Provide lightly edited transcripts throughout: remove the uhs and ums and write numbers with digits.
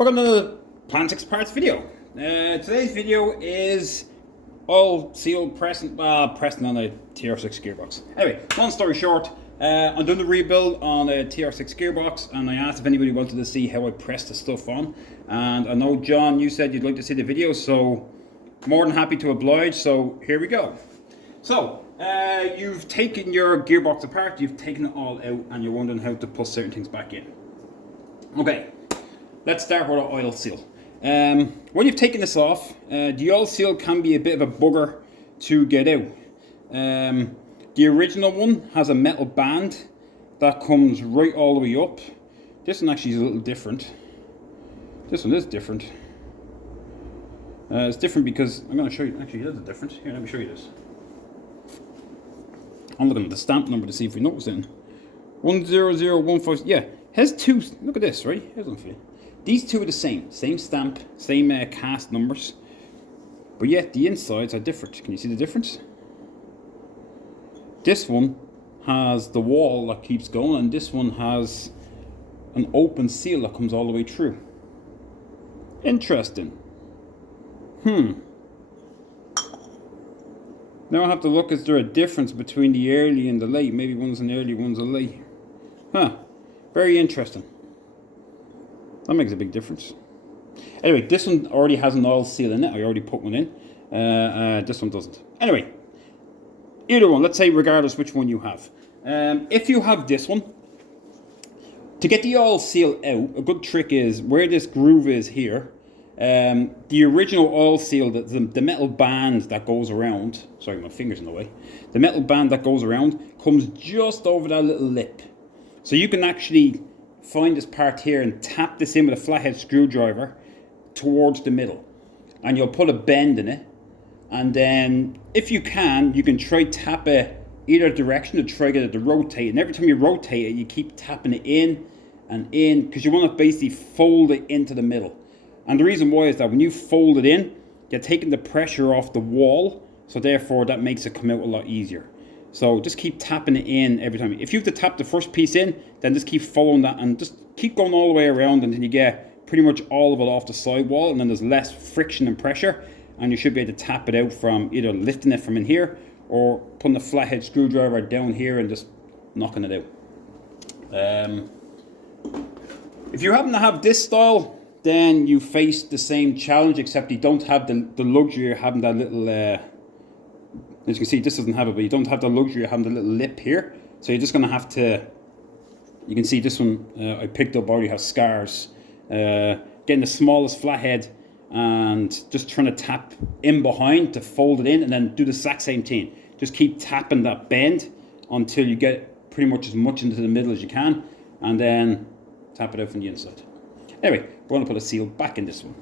Welcome to the tr6 parts video. Today's video is all sealed pressing on a tr6 gearbox. Anyway, long story short, I'm doing the rebuild on a tr6 gearbox, and I asked if anybody wanted to see how I press the stuff on. And I know, John, you said you'd like to see the video, so more than happy to oblige. So here we go. So you've taken your gearbox apart, you've taken it all out, and you're wondering how to put certain things back in. Okay. Let's start with our oil seal. When you've taken this off, the oil seal can be a bit of a bugger to get out. The original one has a metal band that comes right all the way up. This one actually is a little different. This one is different. It's different because, I'm going to show you, actually it is different. Here, let me show you this. I'm looking at the stamp number to see if we notice it. 10015, yeah, has two, look at this, right? Here's one for you. These two are the same stamp, same cast numbers, but yet the insides are different. Can you see the difference? This one has the wall that keeps going, and this one has an open seal that comes all the way through. Interesting. Now I have to look, is there a difference between the early and the late? Maybe one's an early, one's a late. Very interesting. That makes a big difference. Anyway, this one already has an oil seal in it. I already put one in. This one doesn't. Anyway, either one, let's say regardless which one you have. If you have this one, to get the oil seal out, a good trick is where this groove is here. The original oil seal, the metal band that goes around, sorry, my finger's in the way. The metal band that goes around comes just over that little lip. So you can actually find this part here and tap this in with a flathead screwdriver towards the middle, and you'll put a bend in it, and then if you can try tap it either direction to try get it to rotate, and every time you rotate it you keep tapping it in and in, because you want to basically fold it into the middle. And the reason why is that when you fold it in, you're taking the pressure off the wall, so therefore that makes it come out a lot easier. So just keep tapping it in every time. If you have to tap the first piece in, then just keep following that and just keep going all the way around until you get pretty much all of it off the sidewall, and then there's less friction and pressure, and you should be able to tap it out from either lifting it from in here or putting a flathead screwdriver down here and just knocking it out. If you happen to have this style, then you face the same challenge, except you don't have the luxury of having that little as you can see, this doesn't have it, but you don't have the luxury of having the little lip here. So you're just going to have to, you can see this one I picked up already has scars. Getting the smallest flathead and just trying to tap in behind to fold it in, and then do the exact same thing. Just keep tapping that bend until you get pretty much as much into the middle as you can, and then tap it out from the inside. Anyway, we're going to put a seal back in this one.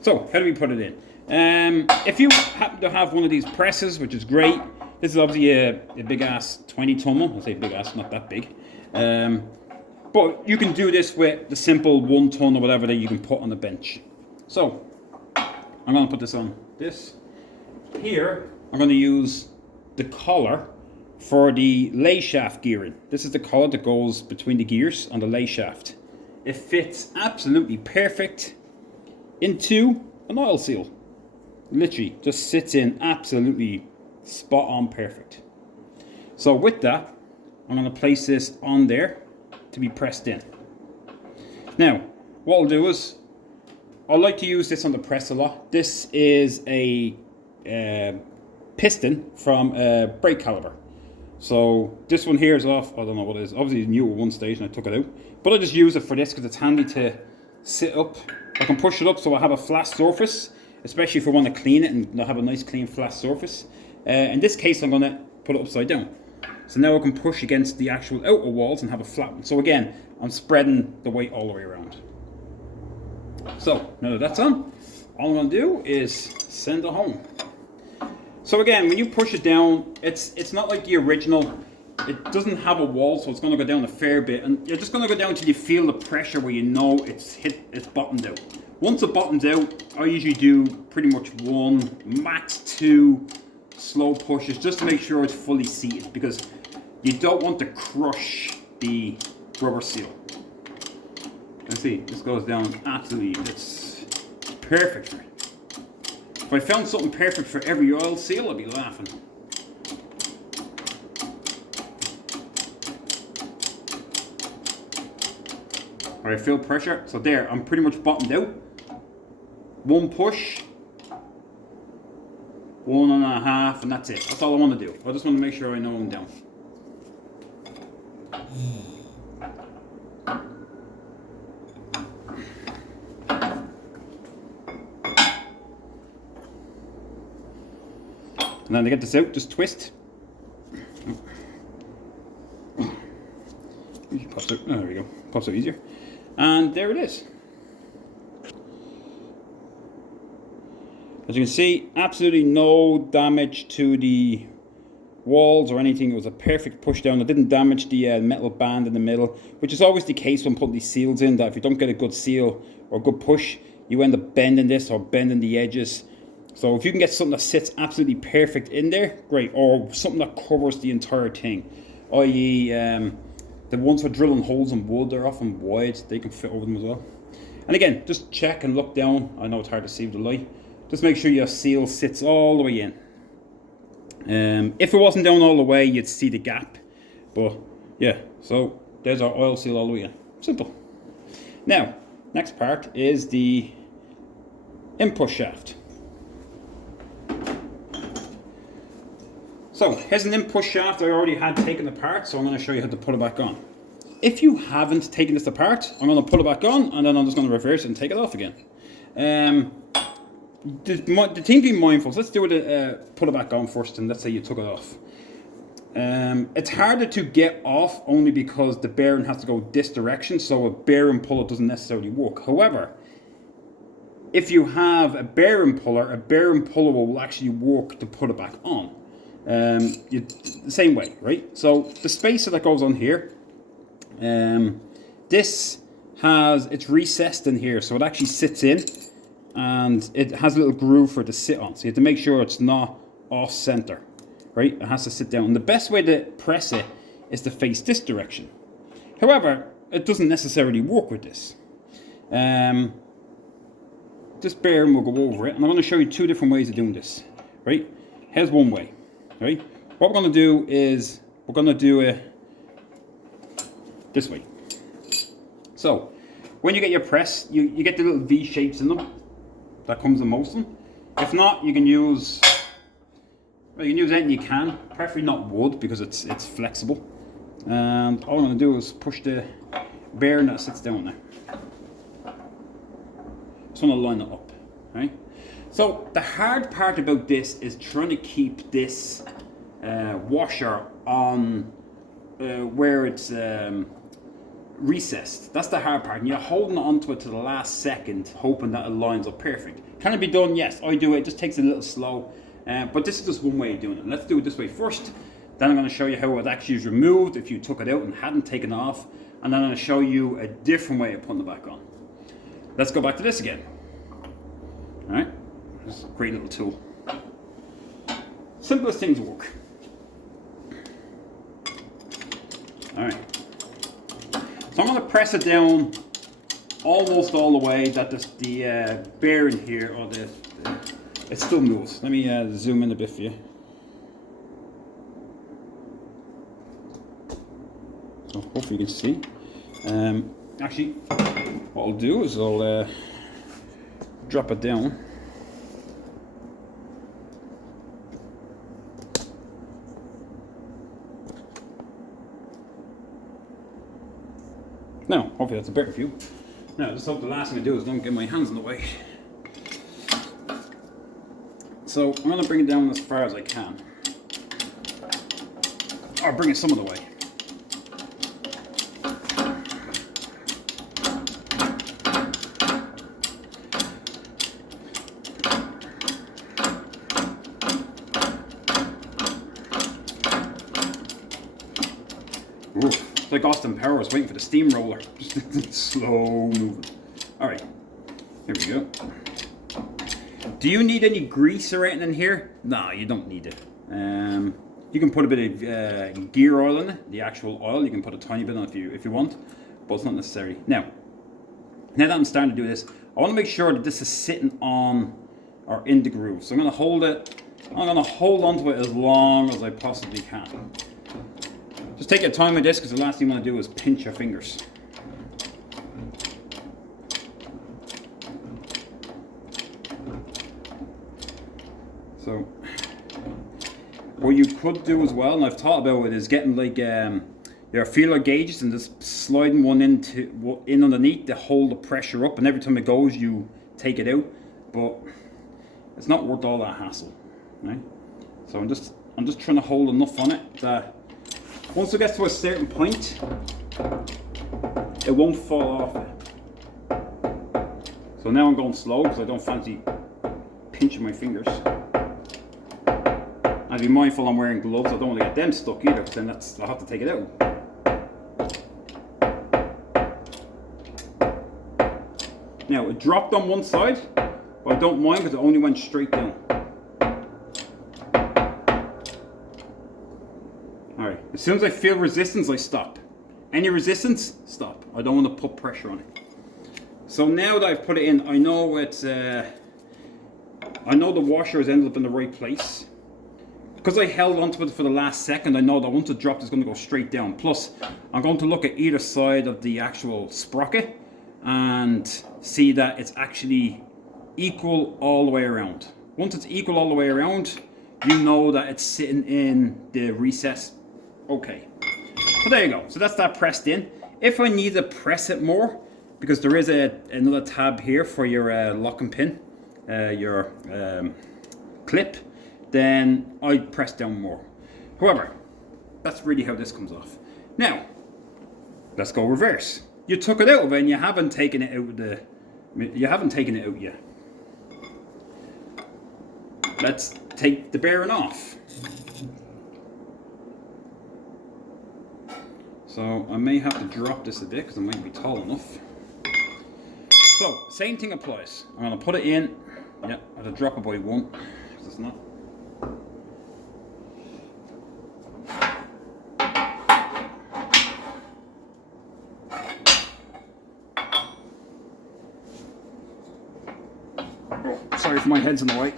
So how do we put it in? If you happen to have one of these presses, which is great, this is obviously a big ass 20 tonner. I say big ass, not that big. But you can do this with the simple 1 ton or whatever that you can put on the bench. So I'm going to put this on this. Here I'm going to use the collar for the lay shaft gearing. This is the collar that goes between the gears on the lay shaft. It fits absolutely perfect into an oil seal. Literally just sits in absolutely spot on perfect. So with that, I'm going to place this on there to be pressed in. Now what I'll do is, I like to use this on the press a lot. This is a piston from a brake caliper. So this one here is off, I don't know what it is, obviously it's new at one stage and I took it out, but I just use it for this because it's handy to sit up. I can push it up so I have a flat surface, especially if I want to clean it and have a nice clean flat surface. In this case I'm going to put it upside down. So now I can push against the actual outer walls and have a flat one. So again, I'm spreading the weight all the way around. So now that that's on, all I'm going to do is send it home. So again, when you push it down, it's not like the original. It doesn't have a wall, so it's going to go down a fair bit, and you're just going to go down till you feel the pressure where you know it's bottomed out. Once it bottoms out, I usually do pretty much 1, max 2 slow pushes just to make sure it's fully seated, because you don't want to crush the rubber seal. Let's see, this goes down absolutely, it's perfect for it. If I found something perfect for every oil seal, I'd be laughing. Alright, feel pressure. So there, I'm pretty much bottomed out. One push. 1.5, and that's it. That's all I want to do. I just want to make sure I know I'm down. And then to get this out, just twist. Pops out. Oh, there we go. Pops out easier. And there it is. As you can see, absolutely no damage to the walls or anything. It was a perfect push down. It didn't damage the metal band in the middle, which is always the case when putting these seals in, that if you don't get a good seal or a good push, you end up bending this or bending the edges. So if you can get something that sits absolutely perfect in there, great. Or something that covers the entire thing, i.e. the ones for drilling holes in wood, they're often wide, they can fit over them as well. And again, just check and look down. I know it's hard to see with the light. Just make sure your seal sits all the way in. If it wasn't down all the way, you'd see the gap. But yeah, so there's our oil seal all the way in. Simple. Now, next part is the input shaft. So here's an input shaft I already had taken apart, so I'm going to show you how to put it back on. If you haven't taken this apart, I'm going to put it back on, and then I'm just going to reverse it and take it off again. The thing to be mindful, so let's do it, put it back on first, and let's say you took it off. It's harder to get off only because the bearing has to go this direction, so a bearing puller doesn't necessarily work. However, if you have a bearing puller will actually work to put it back on. The same way, right? So the spacer that goes on here, it's recessed in here, so it actually sits in, and it has a little groove for it to sit on. So you have to make sure it's not off center, right? It has to sit down. And the best way to press it is to face this direction. However, it doesn't necessarily work with this. This bearing will go over it, and I'm going to show you two different ways of doing this, right? Here's one way, right? What we're going to do is we're going to do it this way. So when you get your press, you get the little V shapes in them. That comes in most of them. If not, you can use, well, you can use anything you can, preferably not wood because it's flexible. And all I'm going to do is push the bearing that sits down there. Just want to line it up, right? So the hard part about this is trying to keep this washer on where it's recessed. That's the hard part, and you're holding onto it to the last second, hoping that it lines up perfect. Can it be done? Yes, I do it. It just takes a little slow, but this is just one way of doing it. Let's do it this way first. Then I'm going to show you how it actually is removed if you took it out and hadn't taken it off, and then I'm going to show you a different way of putting it back on. Let's go back to this again. All right, this is a great little tool. Simplest things work. All right. So I'm going to press it down almost all the way that the bearing here, or it still moves. Let me zoom in a bit for you. So hopefully you can see. Actually, what I'll do is I'll drop it down. Now, hopefully that's a better view. Now, just hope the last thing I do is don't get my hands in the way. So, I'm going to bring it down as far as I can. Or bring it some of the way. Oof. It's like Austin Powers waiting for the steamroller. Just slow moving. Alright, here we go. Do you need any grease or anything in here? No, you don't need it. You can put a bit of gear oil in it, the actual oil. You can put a tiny bit on if you want, but it's not necessary. Now, Now that I'm starting to do this, I want to make sure that this is sitting on or in the groove. So I'm going to hold it. I'm going to hold onto it as long as I possibly can. Just take your time with this, because the last thing you want to do is pinch your fingers. So what you could do as well, and I've thought about it, is getting like your feeler gauges and just sliding one in underneath to hold the pressure up, and every time it goes you take it out. But it's not worth all that hassle, right? So I'm just trying to hold enough on it that once it gets to a certain point, it won't fall off it. So now I'm going slow because I don't fancy pinching my fingers. I'd be mindful I'm wearing gloves. I don't want to get them stuck either, because then I'll have to take it out. Now it dropped on one side, but I don't mind because it only went straight down. Alright, as soon as I feel resistance, I stop. Any resistance, stop. I don't want to put pressure on it. So now that I've put it in, I know it's I know the washer has ended up in the right place. Because I held onto it for the last second, I know that once it drops, it's going to go straight down. Plus, I'm going to look at either side of the actual sprocket and see that it's actually equal all the way around. Once it's equal all the way around, you know that it's sitting in the recess. Okay. So there you go. So that's that pressed in. If I need to press it more, because there is another tab here for your lock and pin, your clip, then I press down more. However, that's really how this comes off. Now, let's go reverse. You took it out of it and you haven't taken it out yet. Let's take the bearing off. So I may have to drop this a bit because it might be tall enough. So same thing applies. I'm going to put it in. Yeah, I have to drop it by one because it's not. Oh, sorry if my head's in the way.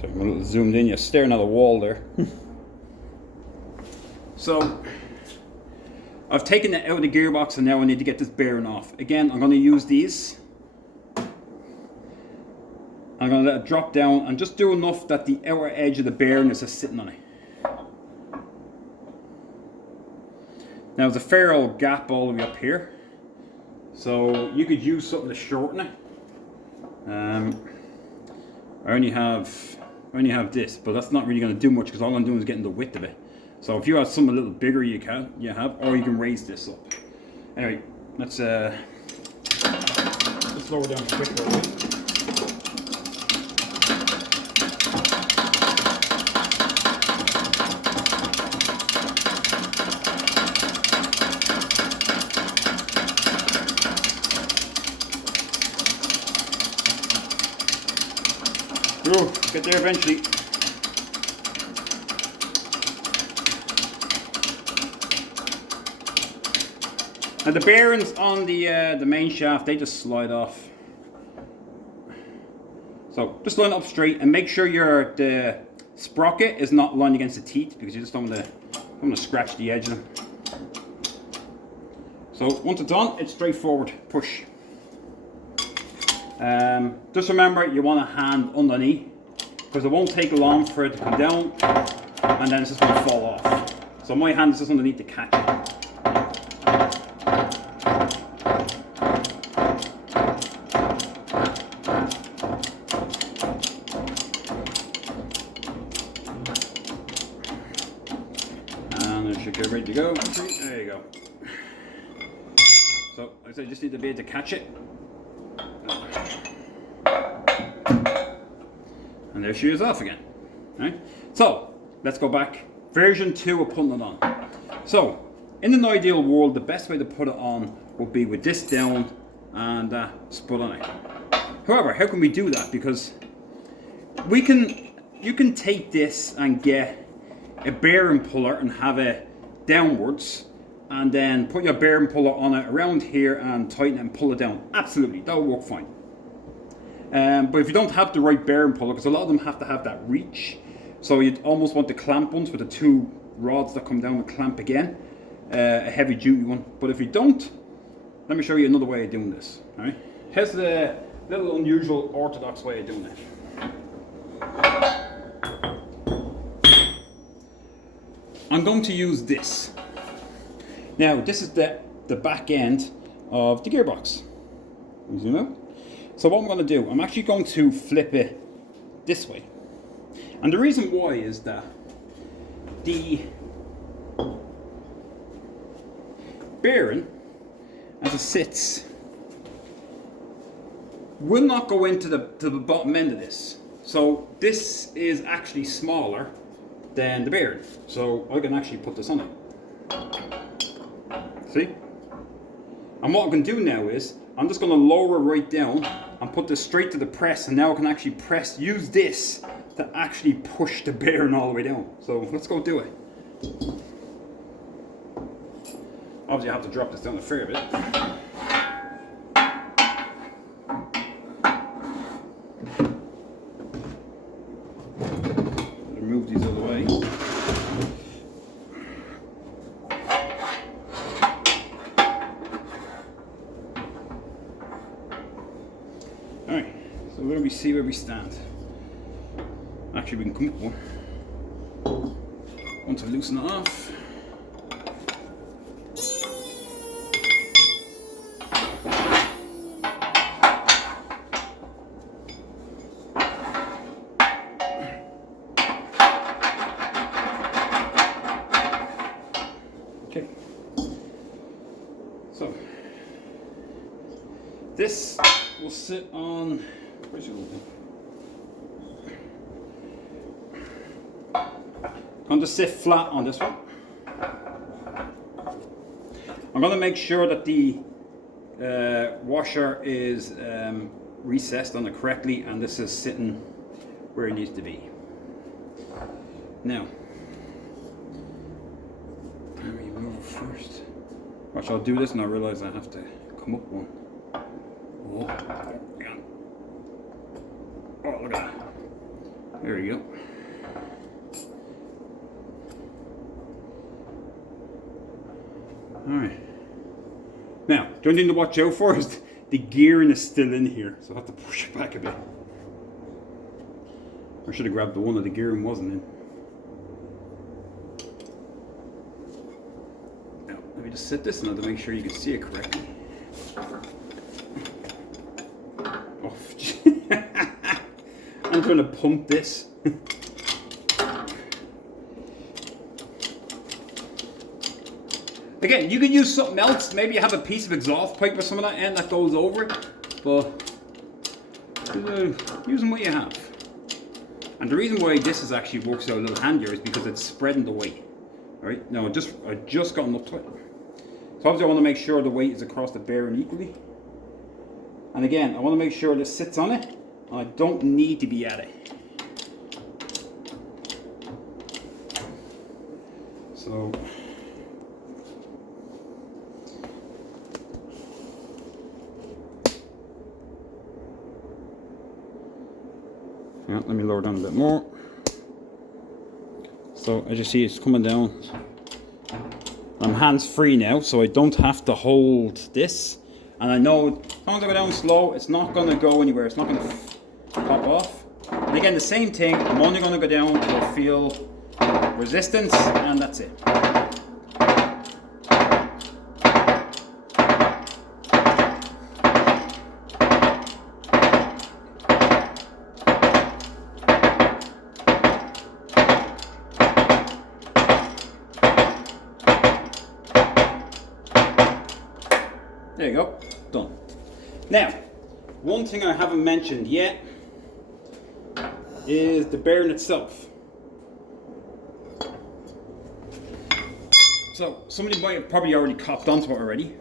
So I'm a little zoomed in, you're staring at a wall there. So I've taken it out of the gearbox and now I need to get this bearing off. Again, I'm going to use these. I'm going to let it drop down and just do enough that the outer edge of the bearing is just sitting on it. Now there's a fair old gap all the way up here, so you could use something to shorten it. I only have this, but that's not really going to do much because all I'm doing is getting the width of it. So if you have something a little bigger, you have, or you can raise this up. Anyway, let's lower down quicker. Ooh, get there eventually. Now the bearings on the main shaft, they just slide off. So just line up straight and make sure the sprocket is not lined against the teeth, because you just don't want to scratch the edge of them. So once it's on, it's straightforward push. Just remember, you want a hand underneath, because it won't take long for it to come down and then it's just going to fall off. So my hand is just underneath to catch it. And it should get ready to go. There you go. So like I said, you just need to be able to catch it. And there she is off again. Right? So let's go back. Version 2 of putting it on. So in an ideal world, the best way to put it on would be with this down and that spud on it. However, how can we do that? Because you can take this and get a bearing puller and have it downwards, and then put your bearing puller on it around here and tighten it and pull it down. Absolutely, that will work fine. But if you don't have the right bearing puller, because a lot of them have to have that reach, so you'd almost want the clamp ones with the two rods that come down and clamp again, a heavy duty one. But if you don't, let me show you another way of doing this. All right? Here's the little unusual orthodox way of doing it. I'm going to use this. Now, this is the back end of the gearbox. Zoom out. So what I'm going to do, I'm actually going to flip it this way. And the reason why is that the bearing, as it sits, will not go into the bottom end of this. So this is actually smaller than the bearing. So I can actually put this on it. See? And what I can do now is, I'm just going to lower it right down and put this straight to the press, and now I can actually use this to actually push the bearing all the way down. So let's go do it. Obviously I have to drop this down a fair bit. Remove these out of the way. Alright, so where do we see where we stand? Actually, we can come up one. Once I loosen it off. Okay. So this will sit on. Where's your little thing? I'm going to sit flat on this one. I'm going to make sure that the washer is recessed on it correctly, and this is sitting where it needs to be. Now, let me move it first. Watch, I'll do this and I realize I have to come up one. Oh, hang on. Oh, look at that. There you go. Alright. Now, the only thing to watch out for is the gearing is still in here, so I have to push it back a bit. I should have grabbed the one that the gearing wasn't in. Now, let me just set this in to make sure you can see it correctly. Oh, I'm trying to pump this. Again, you can use something else. Maybe you have a piece of exhaust pipe or something like that that goes over it. But using what you have. And the reason why this actually works out a little handier is because it's spreading the weight. Alright, now I just gotten up to it. So obviously I want to make sure the weight is across the bearing equally. And again, I want to make sure this sits on it, and I don't need to be at it. So yeah, let me lower down a bit more. So as you see, it's coming down. I'm hands free now, so I don't have to hold this. And I know as long as I go down slow, it's not going to go anywhere. It's not going to pop off. And again, the same thing. I'm only going to go down until I feel resistance, and that's it. There you go, done. Now, one thing I haven't mentioned yet is the bearing itself. So, somebody might have probably already copped onto it already,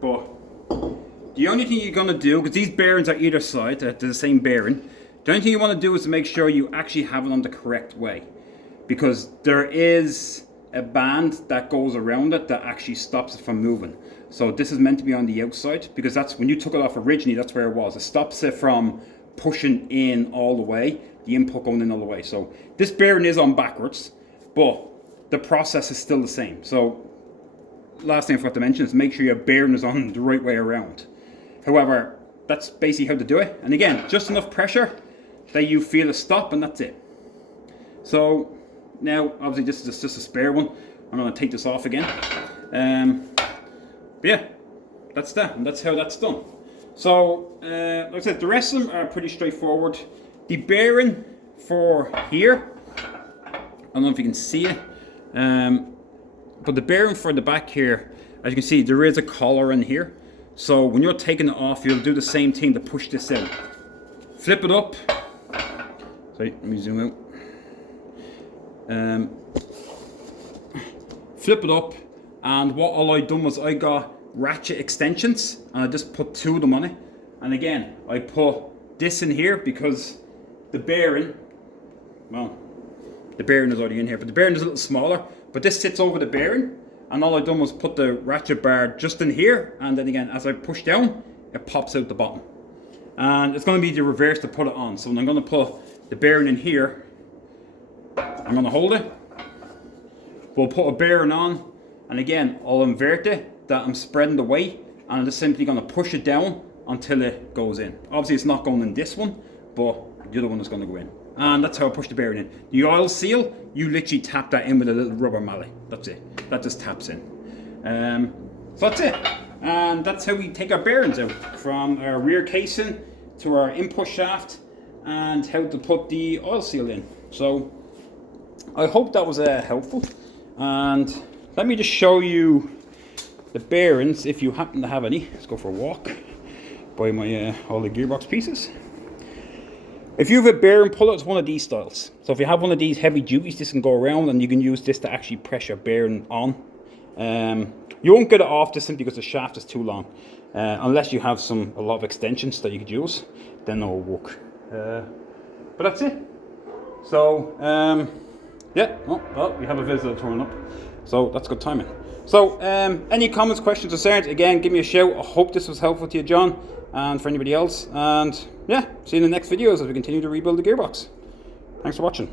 but the only thing you're going to do, because these bearings are either side, they're the same bearing, the only thing you want to do is to make sure you actually have it on the correct way. because there is a band that goes around it that actually stops it from moving. So this is meant to be on the outside, because that's when you took it off originally, that's where it was. It stops it from pushing in all the way, the input going in all the way. So this bearing is on backwards, but the process is still the same. So last thing I forgot to mention is make sure your bearing is on the right way around. However, that's basically how to do it. And again, just enough pressure that you feel a stop, and that's it. So now, obviously this is just a spare one. I'm going to take this off again. But yeah, that's that, and that's how that's done. So, like I said, the rest of them are pretty straightforward. The bearing for here, I don't know if you can see it, but the bearing for the back here, as you can see, there is a collar in here. So when you're taking it off, you'll do the same thing to push this out. Flip it up. Sorry, let me zoom out. Flip it up, and what all I done was I got ratchet extensions, and I just put 2 of them on it. And again, I put this in here because the bearing, well, the bearing is already in here, but the bearing is a little smaller, but this sits over the bearing, and all I done was put the ratchet bar just in here, and then again, as I push down, it pops out the bottom. And it's going to be the reverse to put it on. So when I'm going to put the bearing in here, I'm going to hold it, we'll put a bearing on, and again, I'll invert it, that I'm spreading the weight, and I'm just simply going to push it down until it goes in. Obviously it's not going in this one, but the other one is going to go in. And that's how I push the bearing in. The oil seal, you literally tap that in with a little rubber mallet. That's it. That just taps in. So that's it. And that's how we take our bearings out, from our rear casing to our input shaft, and how to put the oil seal in. So I hope that was helpful. And let me just show you the bearings if you happen to have any. Let's go for a walk by my all the gearbox pieces. If you have a bearing puller, it's one of these styles. So if you have one of these heavy duties, this can go around, and you can use this to actually press your bearing on. You won't get it off just simply because the shaft is too long, unless you have a lot of extensions that you could use, then it will work. But that's it. So yeah, oh, we have a visitor turning up, so that's good timing. So any comments, questions, concerns, again, give me a shout. I hope this was helpful to you, John, and for anybody else. And yeah, see you in the next videos as we continue to rebuild the gearbox. Thanks for watching.